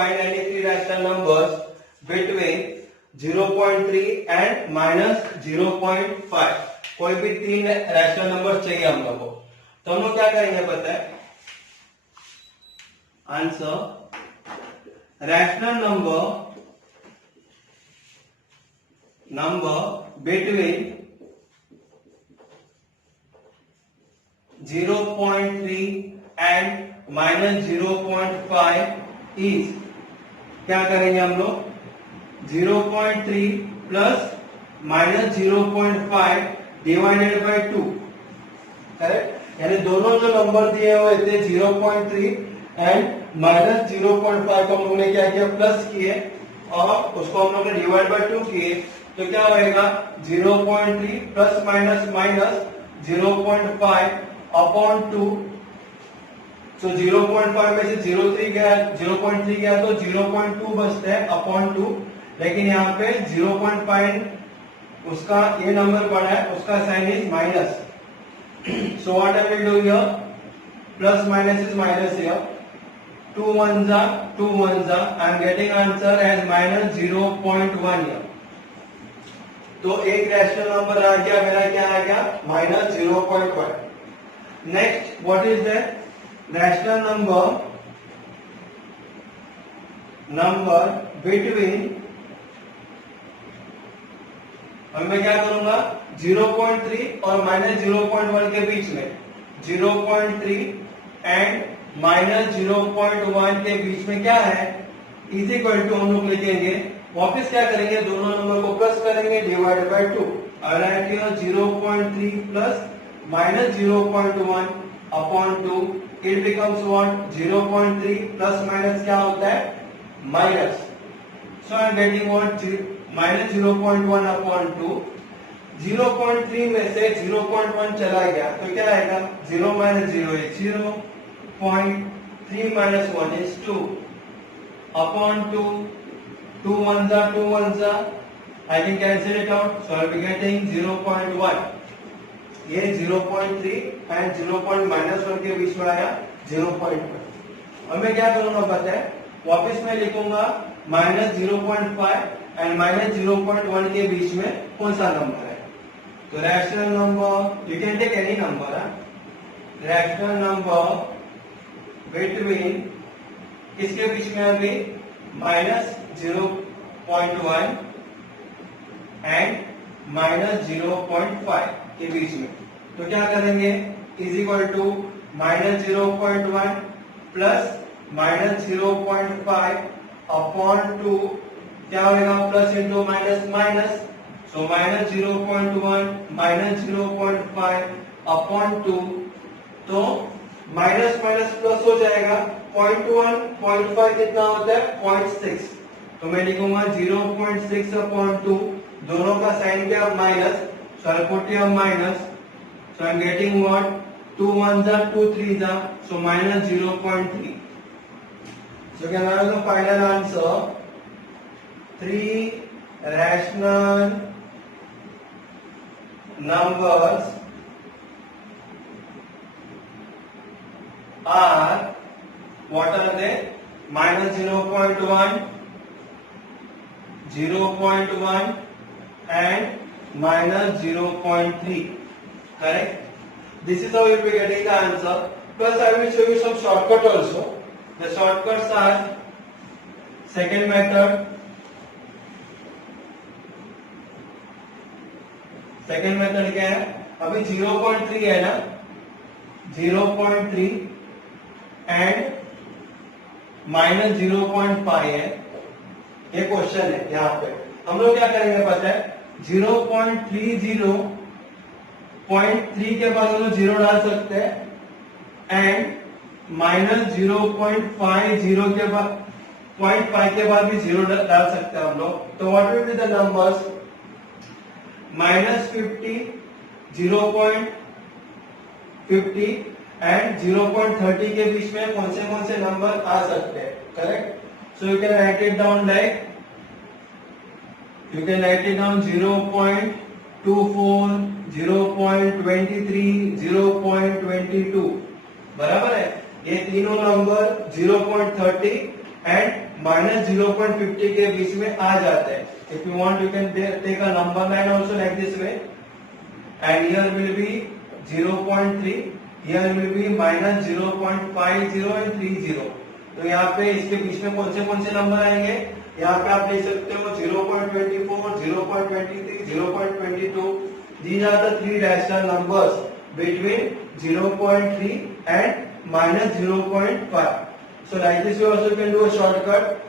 find any three rational numbers between 0.3 and -0.5। कोई भी तीन रैशनल नंबर चाहिए हम लोग को, तो हम लोग क्या करेंगे पता है? Answer rational number between 0.3 and -0.5 is, क्या करेंगे हम लोग? 0.3 प्लस -0.5 डिवाइडेड बाय 2, करेक्ट? यानी दोनों जो नंबर दिए हुए थे 0.3 एंड -0.5 को हम लोग ने क्या किया? प्लस किए और उसको हम लोग ने डिवाइड बाय 2 किए, तो क्या होएगा? 0.3 प्लस माइनस माइनस 0.5 अपॉन 2। तो 0.5 में से 0.3 गया तो 0.2 बचता है अपॉन 2, लेकिन यहाँ पे 0.5 उसका ये नंबर पड़ा है, उसका sign is minus. So what I will do here? Plus minus is minus here, 2 ones are 2 ones are, I am getting answer as -0.1 here। तो एक रैशनल नंबर आ गया मेरा, क्या आ गया? -0.1। Next what is that? Rational number between, अब मैं क्या करूंगा? 0.3 और -0.1 के बीच में, 0.3 एंड -0.1 के बीच में क्या है? इज इक्वल टू हम लोग लिखेंगे, वापस क्या करेंगे? दोनों नंबर को प्लस करेंगे, डिवाइड बाय 2। और 0.3 plus -0.1 upon 2, it becomes what? 0.3 plus minus क्या होता है? Minus. So I am getting what? -0.1 upon 2। 0.3 में से 0.1 चला गया तो क्या आएगा? 0 - 0 is 0, 0.3 - 1 is 2 upon 2, 2 ones are 2 ones are, I can cancel it out, so I will be getting 0.1। ये 0.3 एंड 0.1 के बीच में आया 0.1। अब मैं क्या करूंगा पता है? वापस मैं लिखूंगा -0.5 एंड -0.1 के बीच में कौन सा नंबर है? तो rational number, you can take any number, rational number between, किसके बीच में? अभी -0.1 एंड -0.5 के बीच में, तो क्या करेंगे? Is equal to -0.1 plus -0.5 upon 2, क्या होगा? Plus into minus minus, so -0.1 -0.5 upon 2, तो माइनस माइनस प्लस हो जाएगा। 0.1 0.5 कितना होता है? 0.6, तो मैं लिखूंगा 0.6 अपॉन 2, दोनों का साइन क्या? Minus, so I put here minus, so I am getting what? 2 ones are 2 threes are, so -0.3। So can I have the final answer? 3 rational numbers are, what are they? -0.1, 0.1 and -0.3, correct? This is how you will be getting the answer. Plus I will show you some shortcut also. The shortcuts are, second method, क्या है? अभी 0.3 है ना, 0.3 and -0.5 है, ये question है। यहाँ पे हम लोग क्या करेंगे पता है? 0.30.3 के बाद हम लोग 0 डाल सकते हैं एंड -0.50 के बाद 0.5 के बाद भी 0 डाल सकते हैं हम लोग। तो what will be the numbers? -50, 0.50 and 0.30 के बीच में कौन से नंबर आ सकते हैं? Correct. So you can right it down like, you can write it down 0.24, 0.23, 0.22, बराबर है। ये तीनों नंबर 0.30, एंड माइनस 0.50 के बीच में आ जाते हैं. If you want you can take a number line also like this way, and here will be 0.3, here will be minus 0.50 and 30. तो यहाँ पे इसके बीच में कौन से नंबर आएंगे? यहाँ पे आप देख सकते हो 0.24, 0.23, 0.22. These are the three rational numbers between 0.3 and minus 0.5. So like this you also can do a shortcut.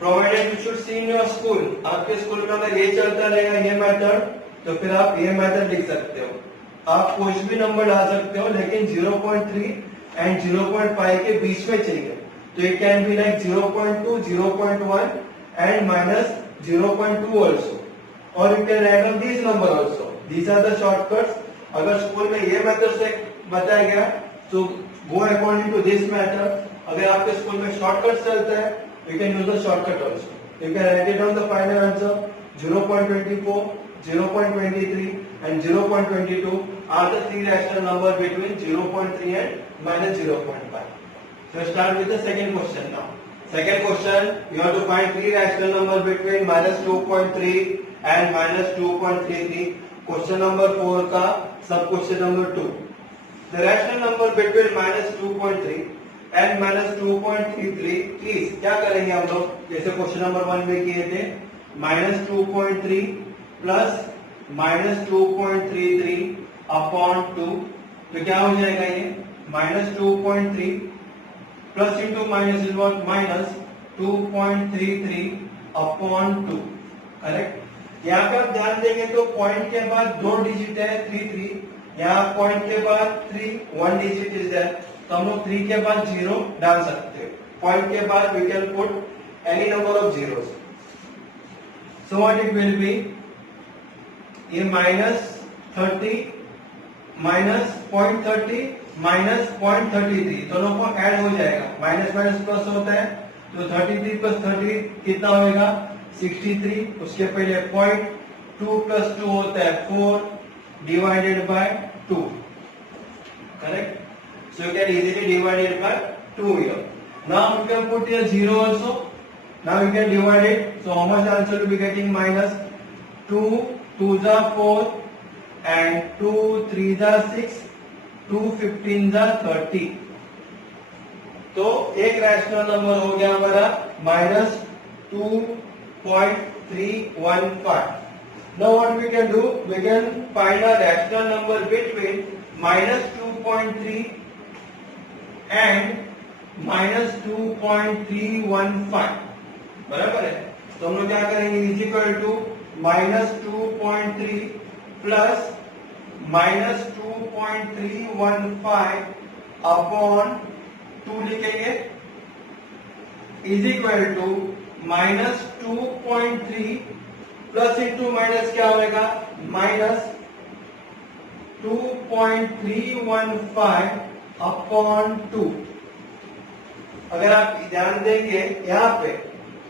Provided you should see in your school. आपके स्कूल में अगर ये चलता रहेगा ये मेथड, तो फिर आप ये मेथड लिख सकते हो. आप कुछ भी नंबर डाल सकते हो, लेकिन 0.3 एंड 0.5 के बीच में चाहिए. तो it can be like 0.2, 0.1 and minus 0.2 also. Or you can write down these number also. These are the shortcuts. अगर स्कूल में ये मेथड से बताया गया तो go according to this method. अगर आपके स्कूल में शॉर्टकट चलता है, you can use the shortcut also. You can write it down the final answer. 0.24, 0.23 and 0.22 are the three rational numbers between 0.3 and minus 0.5. So start with the second question now. Second question, you have to find three rational numbers between minus 2.3 and minus 2.33. Question number 4 का सब question number 2. The rational number between minus 2.3 and minus 2.33 is, क्या करेंगे हम लोग? जैसे question number 1 में किए थे, minus 2.3 plus minus 2.33 upon 2. तो क्या हो जाएगा ये? minus 2.3 plus into minus is what? Minus 2.33 upon 2. Correct? यहाँ पे आप ध्यान देंगे तो पॉइंट के बाद 2 डिजिट है 3, यहाँ पॉइंट के बाद 1 डिजिट इज देयर, तो हम लोग 3 के बाद 0 डाल सकते हैं. पॉइंट के बाद we can put any number of zeros. So what it will be? ये माइनस 30 माइनस 0.30 माइनस 0.33 दोनों को ऐड हो जाएगा. माइनस माइनस प्लस होता है, तो 33 प्लस 30 कितना होएगा? 63. उसके पहले 0.2 प्लस 2 होता है 4 divided by 2. Correct? So you can easily divide it by 2 here. Now you can put here 0 also. Now you can divide it. So how much answer will be getting? Minus 2 2s are 4 and 2 3s are 6, 2 15s are 30. तो एक rational number हो गया हमारा minus 2.315. Now what we can do? We can find a rational number between minus 2.3 and minus 2.315. बराबर है? तो हम लोग क्या करेंगे? Is equal to minus 2.3 plus minus 2.315 upon 2 लिखेंगे, is equal to minus 2.3 plus into minus क्या होगा? Minus 2.315 upon 2. अगर आप ध्यान देंगे यहाँ पे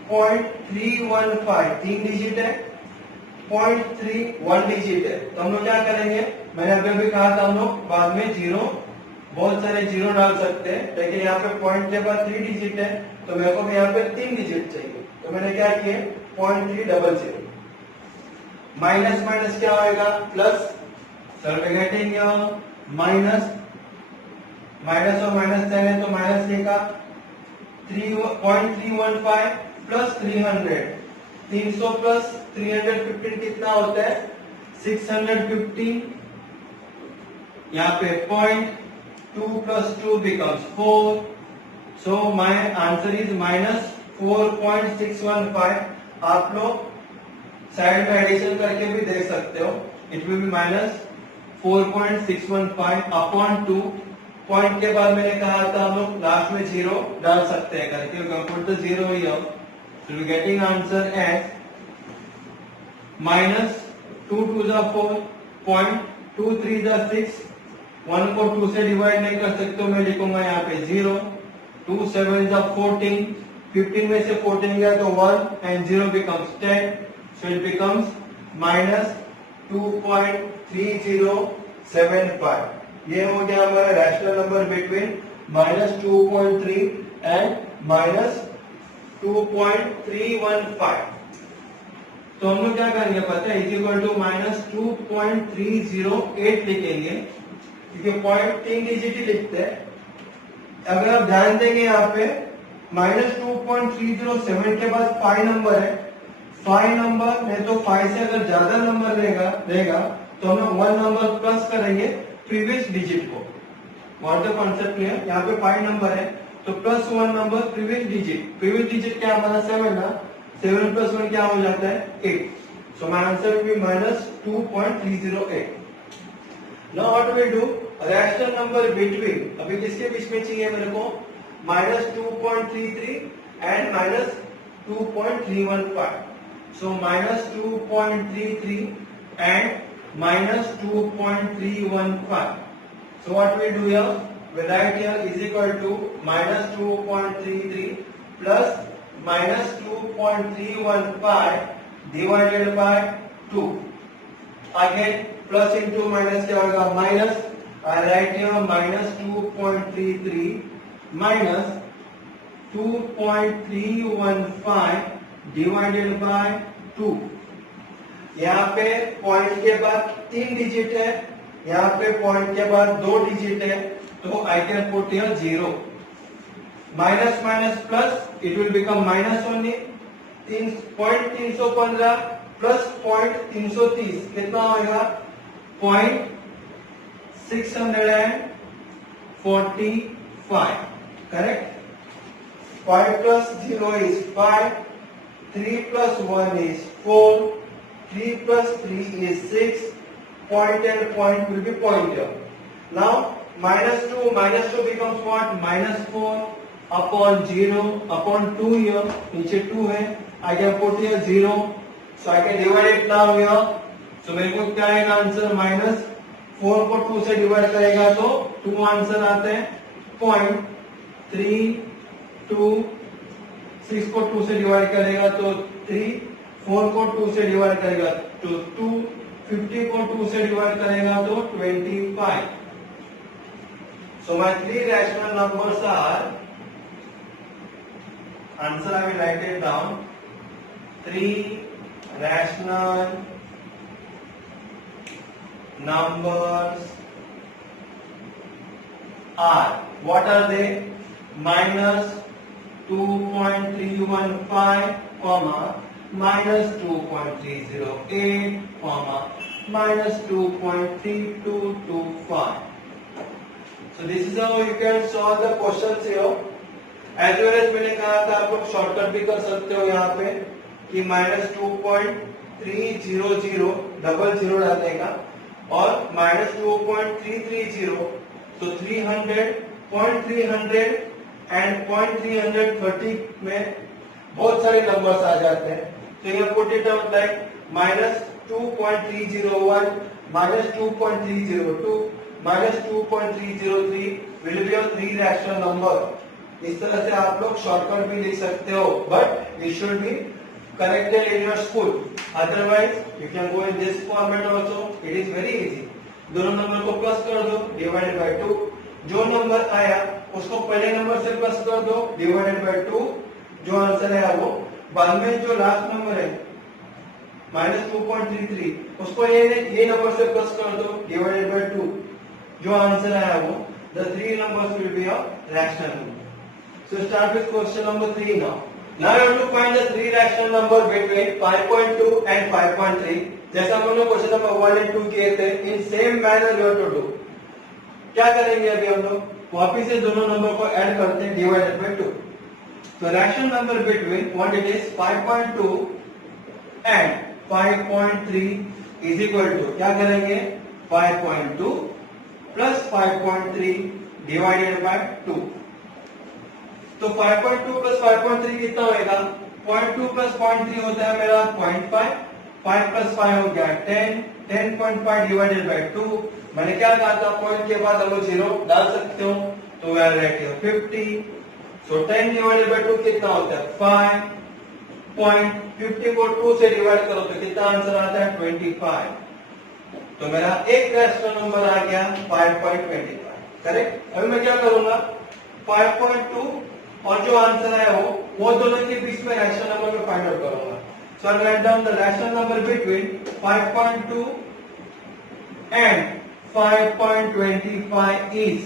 0.315 3 डिजिट है, 0.3 1 डिजिट है, तो हम लोग क्या करेंगे? मैंने अभी कहा था हम लोग बाद में बहुत सारे जीरो डाल सकते हैं, लेकिन यहाँ पे पॉइंट के बाद 3 डिजिट है, तो मेरे को यहाँ पे 3 डिजिट चाहिए, तो मैंने क्या किया? 0.300. माइनस माइनस क्या होगा? Plus. Sir we getting minus minus और माइनस है तो माइनस लिखा 0.315 प्लस 300. 300 प्लस 315 कितना होता है? 615. यहाँ पे 0.2 plus 2 becomes 4. So my answer is minus 4.615. आप लोग साइड में एडिशन करके भी देख सकते हो. It will be minus 4.615 upon 2. Point के बाद मैंने कहा था हम लोग लास्ट में 0 डाल सकते हैं करके. You can put the 0 here. So we are getting answer as minus 2 2s are 4, 0.23 are 6. 1 को 2 से डिवाइड नहीं कर सकते हो, मैं लिखूंगा यहाँ पे 0. 2 7 are 14. 15 में से 14 गया तो 1 and 0 becomes 10. So it becomes minus 2.3075. ये हो गया हमारा rational number between minus 2.3 and minus 2.315। तो हम लोग क्या करेंगे पता है, इज इक्वल टू माइनस 2.308 लिखेंगे, क्योंकि पॉइंट 3 डिजिट ही लिखते हैं। अगर आप ध्यान देंगे यहाँ पे माइनस 2.307 के बाद 5 नंबर है, 5 नंबर नहीं तो 5 से अगर ज्यादा नंबर रहेगा तो हम लोग 1 नंबर प्लस करेंगे प्रीवियस डिजिट को। What the concept clear? यहाँ पे 5 नंबर है तो प्लस 1 नंबर प्रीवियस डिजिट क्या हमारा 7 ना, 7 प्लस 1 क्या हो जाता है 8। So my answer will be minus 2.308। Now what we do, rational number between, अभी किसके बीच में चाहिए मेरे को, minus 2.33 and minus 2.315। So minus 2.33 and minus 2.315। So what we do here? We write here is equal to minus 2.33 plus minus 2.315 divided by 2. Again plus into minus क्या होगा minus, I write here minus 2.33 minus 2.315 divided by 2. यहाँ पे point के बाद 3 digit है, यहाँ पे point के बाद 2 डिजिट है, तो I can put here 0। Minus minus plus, it will become minus only. 3.315 plus 0.330 कितना होगा, 0.645। Correct. 5 plus 0 is 5, 3 plus 1 is 4, 3 plus 3 is 6. Point and point will be pointer. Now minus 2 becomes what, minus 4 upon 0 upon 2 here, नीचे 2 है, I can put here 0, so I can divide it now here। so मेरे को क्या आएगा answer, minus 4 को 2 से divide करेगा तो 2 आंसर आते हैं, 0.326 को 2 से डिवाइड करेगा तो 3, 4 को 2 से डिवाइड करेगा तो 2, 50 को 2 से डिवाइड करेगा तो 25। So my 3 rational numbers are, answer I will write it down, 3 rational numbers are, what are they, minus 2.315 comma minus 2.308 comma minus 2.3225. So this is how you can solve the questions here। As well as मैंने कहा था आप लोग shortcut भी कर सकते हो यहाँ पे कि माइनस 2.300 डबल 0 डालने का और माइनस 2.330, तो 300 एंड 0.330 में बहुत सारे नंबर्स आ जाते हैं। तो ये put it out like minus 2.301 minus 2.302 minus 2.303 will be your 3 rational number. इस तरह से आप लोग शॉर्टकट भी लिख सकते हो, but it should be corrected in your school, otherwise you can go in this format also, it is very easy. दोनों नंबर को प्लस कर दो डिवाइडेड बाय 2, जो नंबर आया उसको पहले नंबर से प्लस कर दो डिवाइडेड बाय 2, जो आंसर है वो, बाद में जो लास्ट नंबर है माइनस 2.33 उसको ये नंबर से प्लस कर दो डिवाइडेड बाय 2, जो आंसर आया वो, the 3 numbers will be a rational number। So start with question number 3 now। Now you have to find the 3 rational number between 5.2 and 5.3। जैसा हम लोग क्वेश्चन नंबर 1 and 2 किए थे, in same manner you have to do। क्या करेंगे अभी हम लोग, वापिस से दोनों नंबर को ऐड करते हैं डिवाइडेड बाय 2। तो rational number between what it is 5.2 and 5.3 is equal to, क्या करेंगे 5.2 प्लस 5.3 डिवाइडेड बाय 2। तो 5.2 प्लस 5.3 कितना होगा, 0.2 प्लस 0.3 होता है मेरा 0.5, 5 प्लस 5 हो गया 10, 10.5 डिवाइडेड बाय 2। मैंने क्या कहा था, पॉइंट के बाद हम लोग 0 डाल सकते हो, तो we are right here 50। So 10 divided by 2 कितना होता है 5.50 को 2 से डिवाइड करो तो कितना आंसर आता है 25। तो मेरा एक रैशनल नंबर आ गया 5.25। करेक्ट। अभी मैं क्या करूंगा 5.2 और जो आंसर है वो वो दोनों के बीच में रैशनल नंबर में फाइंड आउट करूंगा. So I write down the rational number between 5.2 and 5.25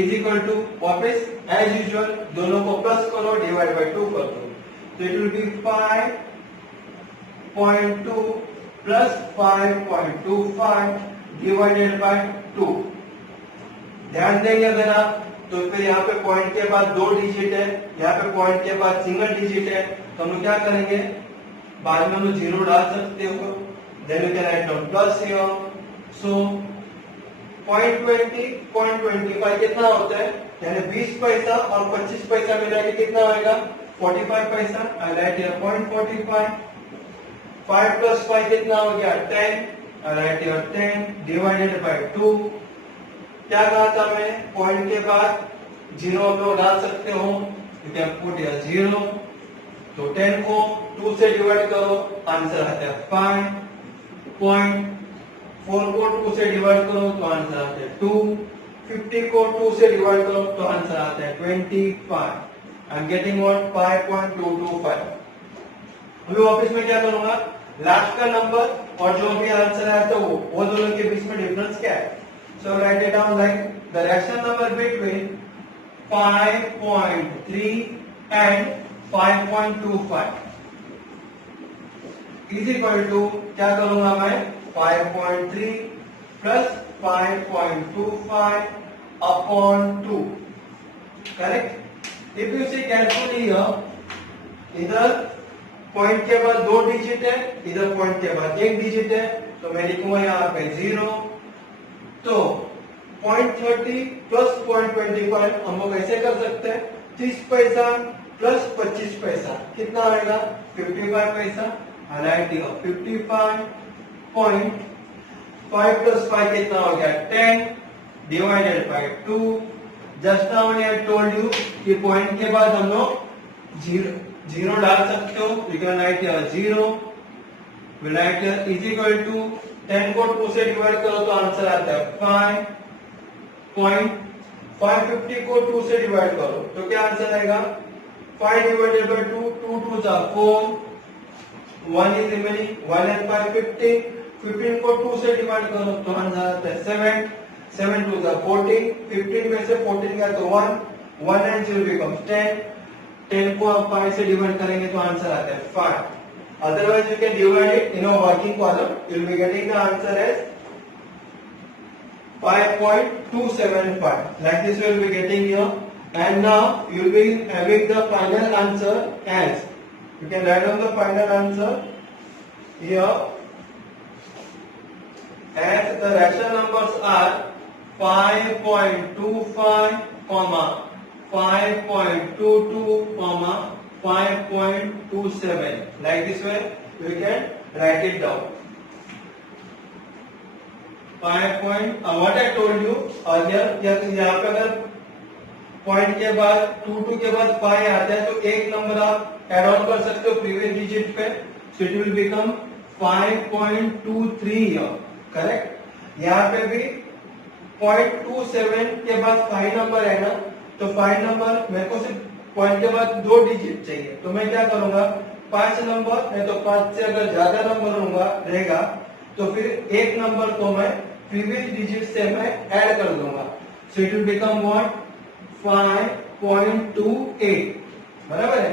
is equal to वापस as usual दोनों को प्लस करो डिवाइड बाय 2 कर दो. तो it will B 5.2 plus 5.25 divided by 2. ध्यान देंगे अगर आप तो फिर यहाँ पे पॉइंट के बाद 2 डिजिट है, यहाँ पे पॉइंट के बाद सिंगल डिजिट है, तो हम क्या करेंगे बाद में हम 0 डाल सकते हो. Then you can write down plus here. So 0.20 0.25 कितना होता है, यानी 20 पैसा और 25 पैसा मिला के कितना आएगा 45 पैसा. आई राइट हियर 0.45. 5 प्लस 5 कितना हो गया 10. आई राइट हियर 10 डिवाइडेड बाय 2. क्या कहा था मैं, पॉइंट के बाद 0 आप लोग डाल सकते हो. You can put here 0. तो 10 को 2 से डिवाइड करो, आंसर आता है 5. 4 को 2 से डिवाइड करो तो आंसर आता है 2. 50 को 2 से डिवाइड करो तो आंसर आता है 25. आई एम गेटिंग व्हाट 5.225. अभी वापस में क्या करूंगा, लास्ट का नंबर और जो भी आंसर आया तो वो दोनों के बीच में डिफरेंस क्या है. So write it down like the rational number between 5.3 and 5.25 is equal to क्या करूंगा मैं 5.3 plus 5.25 upon 2. Correct. If you see carefully इधर पॉइंट के बाद 2 डिजिट है, इधर पॉइंट के बाद 1 डिजिट है, तो मैं लिखूंगा यहाँ पे 0. तो 0.30 प्लस 0.25 हम लोग ऐसे कर सकते हैं 30 पैसा प्लस 25 पैसा कितना आएगा 55 पैसा. आई राइट हियर 55.5 प्लस 5 कितना हो गया 10 divided by 2. Just now I have told you कि पॉइंट के बाद हम लोग 0 डाल सकते हो. You can write here 0. We write here is equal to 10 को 2 से डिवाइड करो तो आंसर आता है 5.50 को 2 से डिवाइड करो तो क्या आंसर आएगा 5 डिवाइडेड बाय 2. 2 2 जा 4. 1 is remaining. 1 and 5 15. 15 को 2 से डिवाइड करो तो आंसर आता है 7. 7 2 जा 14. 15 में से 14 गया तो 1. 1 and 0 becomes 10. 10 को आप 5 से डिवाइड करेंगे तो आंसर आता है 5. Otherwise you can divide it in a working column. You will be getting the answer as 5.275. Like this you will be getting here. And now you will be having the final answer as, you can write down the final answer here as the rational numbers are 5.25, 5.22, 5.27. Like this way we can write it down. 5 what I told you earlier, यहाँ पे अगर point के बाद 2 के बाद 5 आता है तो एक नंबर आप एड ऑन कर सकते हो प्रीवियस डिजिट पे. So it will become 5.23 here. Correct. यहाँ पे भी 0.27 के बाद 5 नंबर है ना, तो 5 नंबर मेरे को सिर्फ पॉइंट के बाद 2 डिजिट चाहिए. तो मैं क्या करूंगा 5 नंबर नहीं तो 5 से अगर ज्यादा नंबर रहेगा तो फिर एक नंबर को मैं प्रीवियस डिजिट से मैं ऐड कर दूंगा. So it will become what 5.28. बराबर है.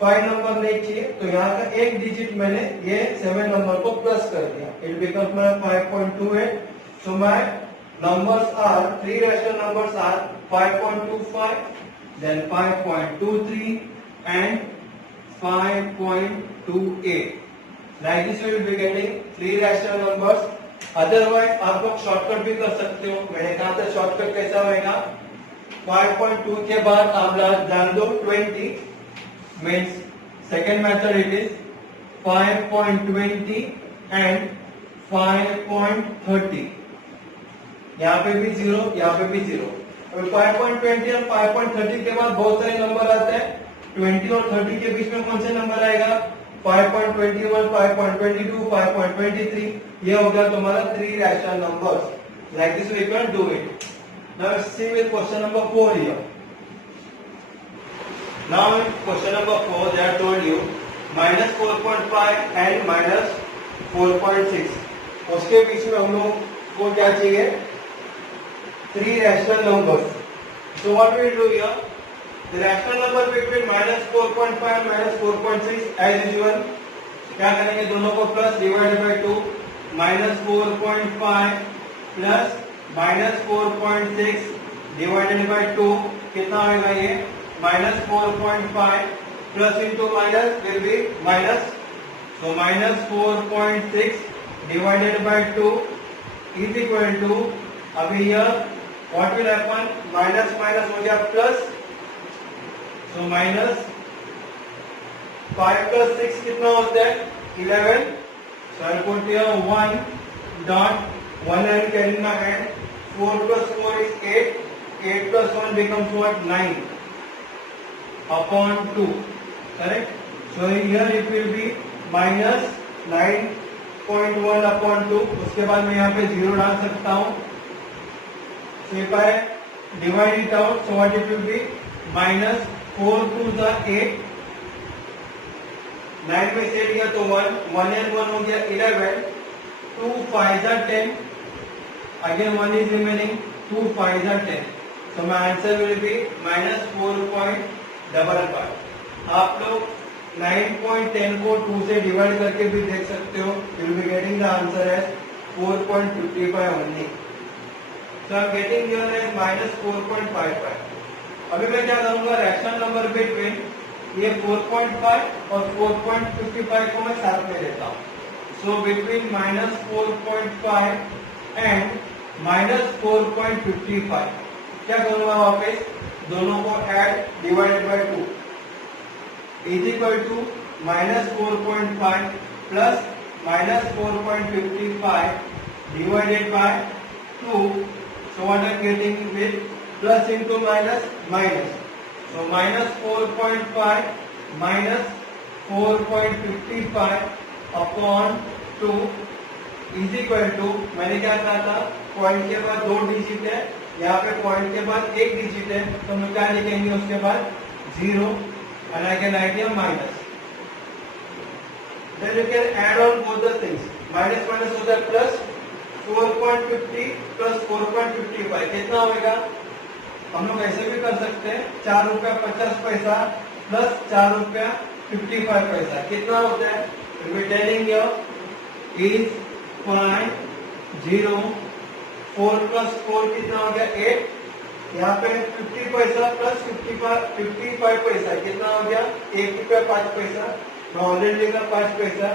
5 नंबर नहीं चाहिए तो यहाँ का एक डिजिट मैंने ये 7 नंबर को प्लस कर दिया. It becomes my 5.28. So my numbers are 3 rational numbers are 5.25, then 5.23 and 5.28. Like this we will be getting 3 rational numbers. Otherwise आप लोग शॉर्टकट भी कर सकते हो. मैंने कहा था शॉर्टकट कैसा होगा 5.2 के बाद आप जान दो 20 means second method it is 5.20 and 5.30. यहाँ पे भी 0, यहाँ पे भी 0. अब 5.20 और 5.30 के बाद बहुत सारे नंबर आते हैं. 20 और 30 के बीच में कौन सा नंबर आएगा 5.21, 5.22, 5.23. ये होगा तुम्हारा 3 rational numbers. Like this we can do it. Now let's see with question number 4 here. Now in question number 4 they have told you -4.5 and -4.6. उसके बीच में हम लोग को क्या चाहिए? 3 rational numbers. So what we will do here? The rational number between -4.5 and -4.6 as usual. क्या करेंगे? दोनों को plus divided by 2 -4.5 plus -4.6 divided by 2 कितना होगा ये? -4.5 plus into minus will be minus. So -4.6 divided by 2 is equal to, अभी here what will happen? Minus minus हो गया प्लस. So माइनस 5 plus 6 कितना होता है? 11. So I put here 1 dot 1 and carry my hand. 4 plus 4 is 8. 8 plus 1 becomes what? 9 upon 2. Correct? So here it will be minus 9.1 upon 2. उसके बाद मैं यहाँ पे 0 डाल सकता हूँ. So if I divide it out, so what it will be? Minus 4 to the 8. 9 में से लिया तो 1, 1 and 1 हो गया 11, 2 5 are 10, again 1 is remaining, 2 5 are 10. So my answer will be -4.55. आप लोग 9.10 को 2 से डिवाइड करके भी देख सकते हो. You will be getting the answer as 4.55 only. So I am getting here as -4.55. अभी मैं क्या करूँगा? रैशनल नंबर बिटवीन ये 4.5 और 4.55 को मैं साथ में लेता हूँ. सो बिटवीन -4.5 एंड -4.55 क्या करूँगा? वापस दोनों को add divided by 2 is equal to -4.5 plus -4.55 divided by 2. So what I am getting with plus into minus minus. So -4.5 minus 4.55 upon 2 is equal to, मैंने क्या कहा था? पॉइंट के बाद 2 डिजिट है, यहाँ पे पॉइंट के बाद 1 डिजिट है, तो हम क्या लिखेंगे उसके बाद? 0 and I can write here minus. Then you can add on both the things. Minus minus होता है प्लस. 4.50 प्लस 4.55 कितना होगा? हम लोग ऐसे भी कर सकते हैं. 4 रुपया 50 पैसा प्लस 4 रुपया 55 पैसा कितना होता है? Telling is 0. 4 प्लस 4 कितना हो गया? 8. यहाँ पे 50 पैसा प्लस 55 पैसा कितना हो गया? 1 रुपया 5 पैसा. मैं ऑलरेडी लिखा 5 पैसा.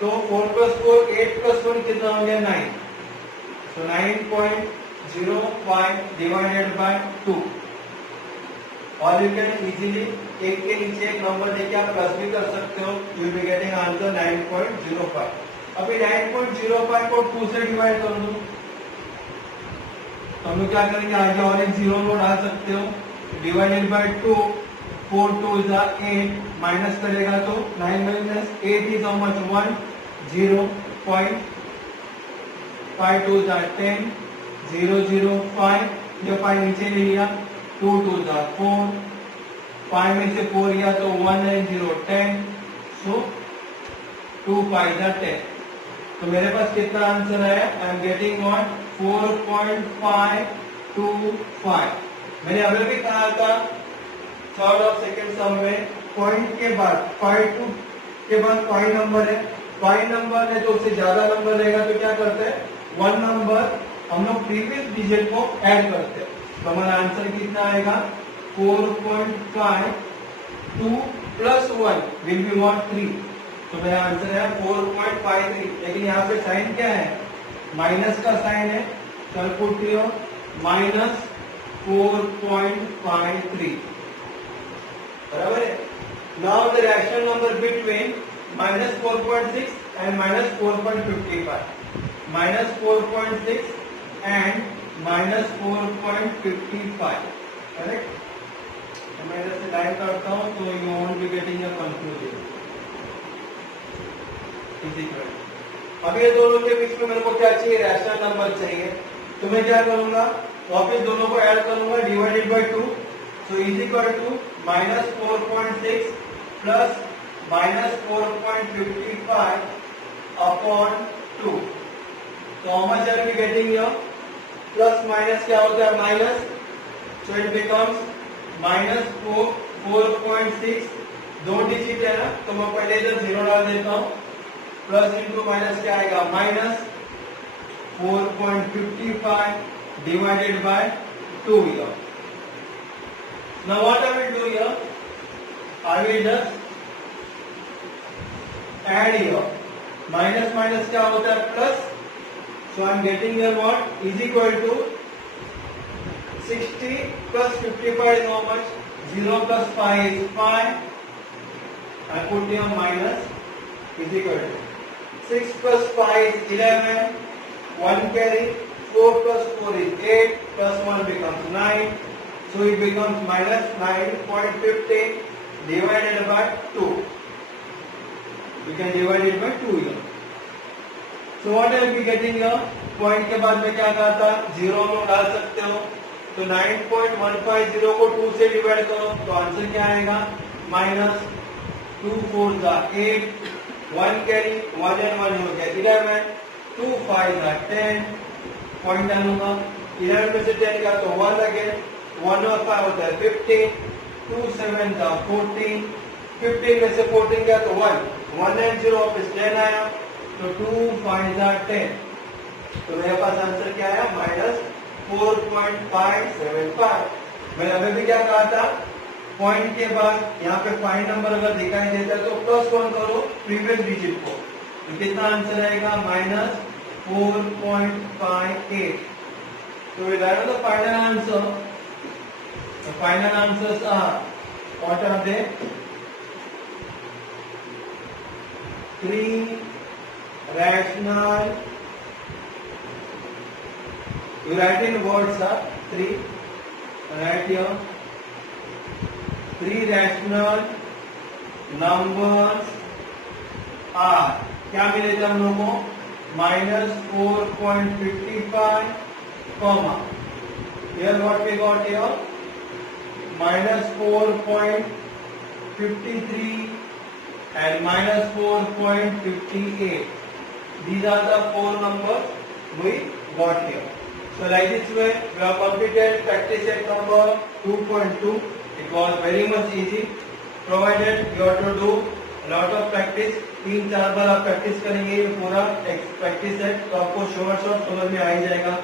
तो 4 प्लस 4 8 प्लस 1 कितना हो गया? 9. सो 9.05 divided by 2. और यू कैन इजीली एक के नीचे एक नंबर लेके आप प्लस भी कर सकते हो. You will be getting answer 9.05. अभी 9.05 को 2 से डिवाइड कर दो. हम लोग क्या करेंगे? आगे और एक 0 को डाल सकते हो. Divided by 2. 4 2 is 8. माइनस करेगा तो 9 minus 8 is how much? 1. 0.5 2 is 10. 0.05. ये 5 नीचे ले लिया. 2 2 is 4. 5 में से 4 लिया तो 1 है 0 10. सो 2 5 is 10. तो मेरे पास कितना आंसर है? आई एम गेटिंग व्हाट? 4.525. मैंने अभी भी कहा था थर्ड और सेकंड सम में पॉइंट के बाद 5 के बाद 5 नंबर है. 5 नंबर है तो उससे ज्यादा नंबर रहेगा तो क्या करते हैं? 1 नंबर हम लोग प्रीवियस डिजिट को ऐड करते हैं. तो हमारा आंसर कितना आएगा? 4.5 2 प्लस 1 विल बी व्हाट? 3. तो मेरा आंसर है 4.53. लेकिन यहाँ पे साइन क्या है? माइनस का साइन है. चल पुट हियर -4.53. बराबर है. Now the rational number between -4.6 and -4.55. -4.6 and -4.55. Correct. मैं इधर से लाइन करता हूँ तो you won't be getting a confusion. अब ये दोनों के बीच में मेरे को क्या चाहिए? रैशनल नंबर चाहिए. तो मैं क्या करूंगा? वापस दोनों को ऐड करूंगा divided by 2. So is equal to -4.6 plus -4.55 upon 2. तो how much are we getting here? Plus minus क्या होता है माइनस, so it becomes -4.6. दो डिजिट है ना, तो मैं पहले इधर 0 डाल देता हूँ. प्लस इंटू माइनस क्या आएगा -4.55 divided by 2 here. Now what I will do here? I will just add here. Minus minus क्या होता है plus. So I am getting here what is equal to 60 plus 55 is how much? 0 plus 5 is 5. I put here minus is equal to 6 plus 5 is 11. 1 carry. 4 plus 4 is 8. Plus 1 becomes 9. So it becomes minus 9.50 divided by 2. You can divide it by 2 here. So what I will be getting here? Point के बाद में क्या कहा था? 0 में डाल सकते हो. तो 9.150 को 2 से डिवाइड करो तो आंसर क्या आएगा? माइनस 2 4 जा 8. 1 कैरी 1 and 1 हो गया 11. 2 5 जा 10. पॉइंट डालूंगा. 11 में से 10 गया तो 1 अगेन. 1 और 5 होता है 15. 2 7 जा 14. 15 में से 14 गया तो 1. 1 and 0 वापस 10 आया. तो 2 5 जा 10. तो मेरे पास आंसर क्या आया? -4.575. मैंने अभी भी क्या कहा था? पॉइंट के बाद यहाँ पे फाइन नंबर अगर दिखाई देता है तो +1 करो प्रीवियस डिजिट को. तो कितना आंसर आएगा? -4.58. So we got the final answer. The final answers are, what are they? 3 rational. You write in words, 3. Write here. 3 rational numbers are. क्या मिले थे हम लोगों को? -4.55, comma. Here what we got here? -4.53 and -4.58. These are the 4 numbers we got here. So like this way we have completed practice set number 2.2. It was very much easy, provided you have to do a lot of practice. 3-4 बार आप practice करेंगे ये पूरा practice set तो आपको short समझ में आ ही जाएगा.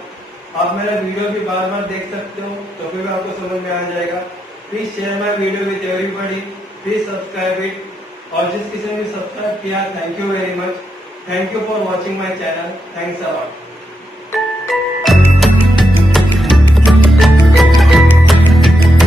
आप मेरा वीडियो भी बार बार देख सकते हो तो फिर आपको समझ में आ जाएगा. Please share my video with everybody. Please subscribe it. और जिस किसी ने भी सब्सक्राइब किया, thank you very much. Thank you for watching my channel. Thanks a lot.